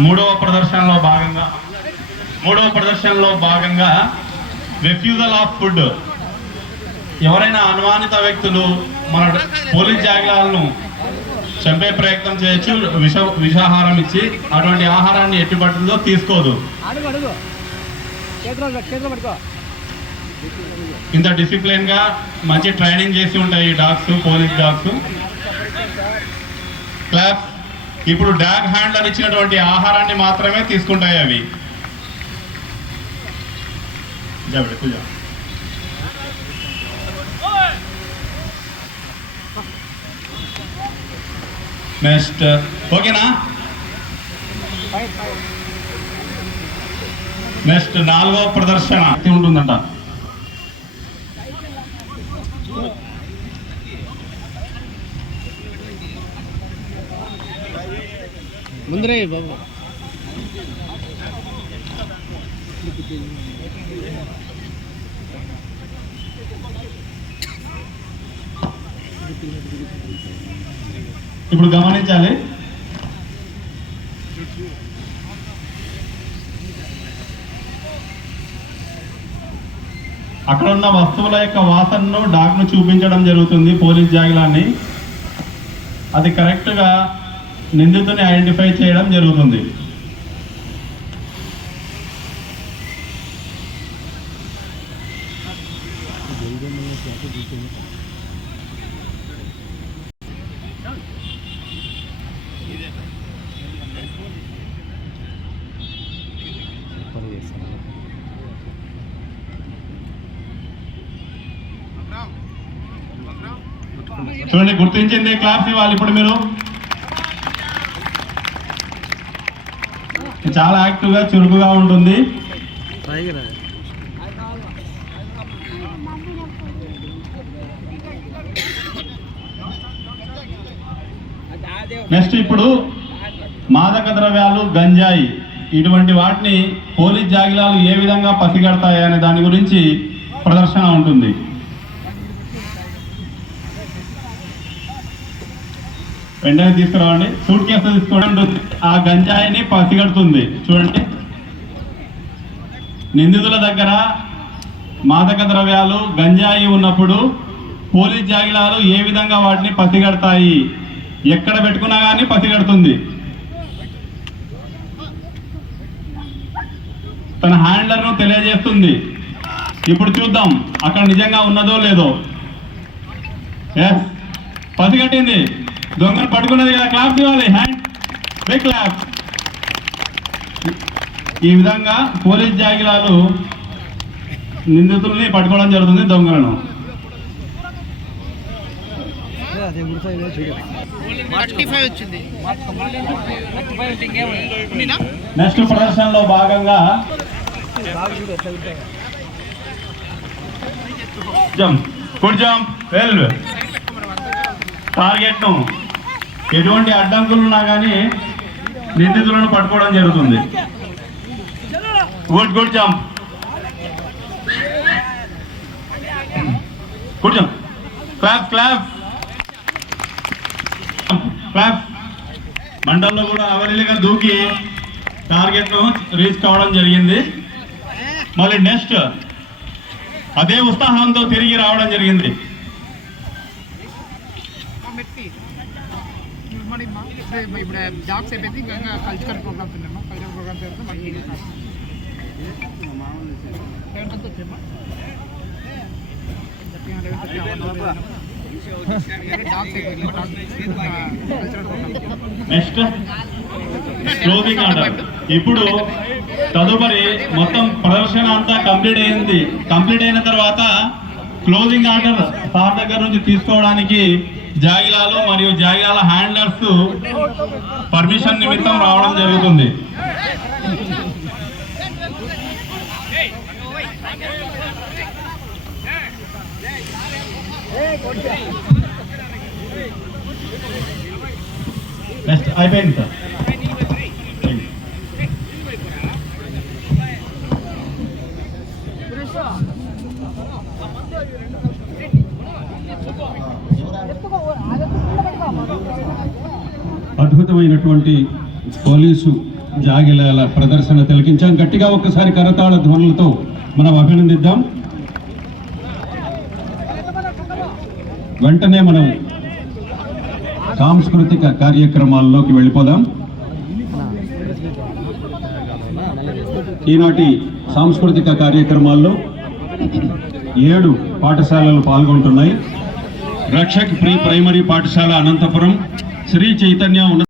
మూడవ ప్రదర్శనలో భాగంగా మూడవ ప్రదర్శనలో భాగంగా రిఫ్యూజల్ ఆఫ్ ఫుడ్ ఎవరైనా అనుమానిత వ్యక్తులు మన పోలీస్ జాగ్రత్తలను చంపే ప్రయత్నం చేయొచ్చు విష విషాహారం ఇచ్చి అటువంటి ఆహారాన్ని ఎట్టి పట్టుదో తీసుకోదు. ఇంత డిసిప్లిన్గా మంచి ట్రైనింగ్ చేసి ఉంటాయి ఈ డాగ్స్ పోలీస్ డాగ్స్ క్లాప్. ఇప్పుడు డాగ్ హ్యాండ్లర్ ఇచ్చినటువంటి ఆహారాన్ని మాత్రమే తీసుకుంటాయి అవి. నెక్స్ట్ ఓకేనా? నెక్స్ట్ నాలుగో ప్రదర్శన. ఉంటుందంట. ముందరే బాబు ఇప్పుడు గమనించాలి. అక్కడ ఉన్న వస్తువుల యొక్క వాసనను డాగ్ను చూపించడం జరుగుతుంది పోలీస్ జాగిలాన్ని. అది కరెక్ట్గా నిందితుని ఐడెంటిఫై చేయడం జరుగుతుంది. చూడండి గుర్తించింది క్లాస్ ఇవ్వాలి ఇప్పుడు మీరు. చాలా యాక్టివ్గా చురుకుగా ఉంటుంది. నెక్స్ట్ ఇప్పుడు మాదక ద్రవ్యాలు గంజాయి. ఇటువంటి వాటిని పోలీస్ జాగిలాలు ఏ విధంగా పసిగడతాయి అనే దాని గురించి ప్రదర్శన ఉంటుంది. వెంటనే తీసుకురావండి. సూట్ కేసు తీసుకోవడం ఆ గంజాయిని పసిగడుతుంది. చూడండి. నిందితుల దగ్గర మాదక ద్రవ్యాలు గంజాయి ఉన్నప్పుడు పోలీస్ జాగిలాలు ఏ విధంగా వాటిని పసిగడతాయి? ఎక్కడ పెట్టుకున్నా కానీ పసిగడుతుంది. తన హ్యాండ్లర్ను తెలియజేస్తుంది. ఇప్పుడు చూద్దాం. అక్కడ నిజంగా ఉన్నదో లేదో. ఎస్. పసిగట్టింది. దొంగను పట్టుకున్నది కదా క్లాప్స్ ఇవ్వాలి. హ్యాండ్ బిగ్ క్లాప్ ఈ విధంగా పోలీస్ జాగిలాలు నిందితుల్ని పట్టుకోవడం జరుగుతుంది దొంగలను? నెక్స్ట్ ప్రదర్శనలో భాగంగా జంప్ గుడ్ జంప్ వెల్ టార్గెట్ను ఎటువంటి అడ్డంకులు ఉన్నా కానీ నిందితులను పట్టుకోవడం జరుగుతుంది. Good good jump. Good jump. Clap clap. Clap. మండల్లో కూడా అవలీలుగా దూకి టార్గెట్ను రీచ్ కావడం జరిగింది. మళ్ళీ నెక్స్ట్ అదే ఉత్సాహంతో తిరిగి రావడం జరిగింది. పెట్టి మెట్టి. మరి ఇప్పుడు జాబ్స్ అయిపోయింది ఇంకా కల్చరల్ ప్రోగ్రామ్స్ ఉన్నాయమ్మా కల్చరల్ ప్రోగ్రామ్స్ అయితే మనకి ప్రోగ్రామ్ నెక్స్ట్ క్లోజింగ్ ఆర్డర్ ఇప్పుడు తదుపరి మొత్తం ప్రదర్శన అంతా కంప్లీట్ అయింది. కంప్లీట్ అయిన తర్వాత క్లోజింగ్ ఆర్డర్ సార్ దగ్గర నుంచి తీసుకోవడానికి జాగిలాలు మరియు జాగిలాల హ్యాండ్లర్స్ పర్మిషన్ నిమిత్తం రావడం జరుగుతుంది. నెక్స్ట్ అయిపోయింది సార్. అద్భుతమైనటువంటి పోలీసు జాగిలాల ప్రదర్శన తిలకించాం. గట్టిగా ఒక్కసారి కరతాళ ధ్వనులతో మనం అభినందిద్దాం. వెంటనే మనం సాంస్కృతిక కార్యక్రమాల్లోకి వెళ్ళిపోదాం. ఈనాటి సాంస్కృతిక కార్యక్రమాల్లో ఏడు పాఠశాలలు పాల్గొంటున్నాయి. రక్షక్ ప్రీ ప్రైమరీ పాఠశాల అనంతపురం శ్రీ చైతన్య ఉన్నత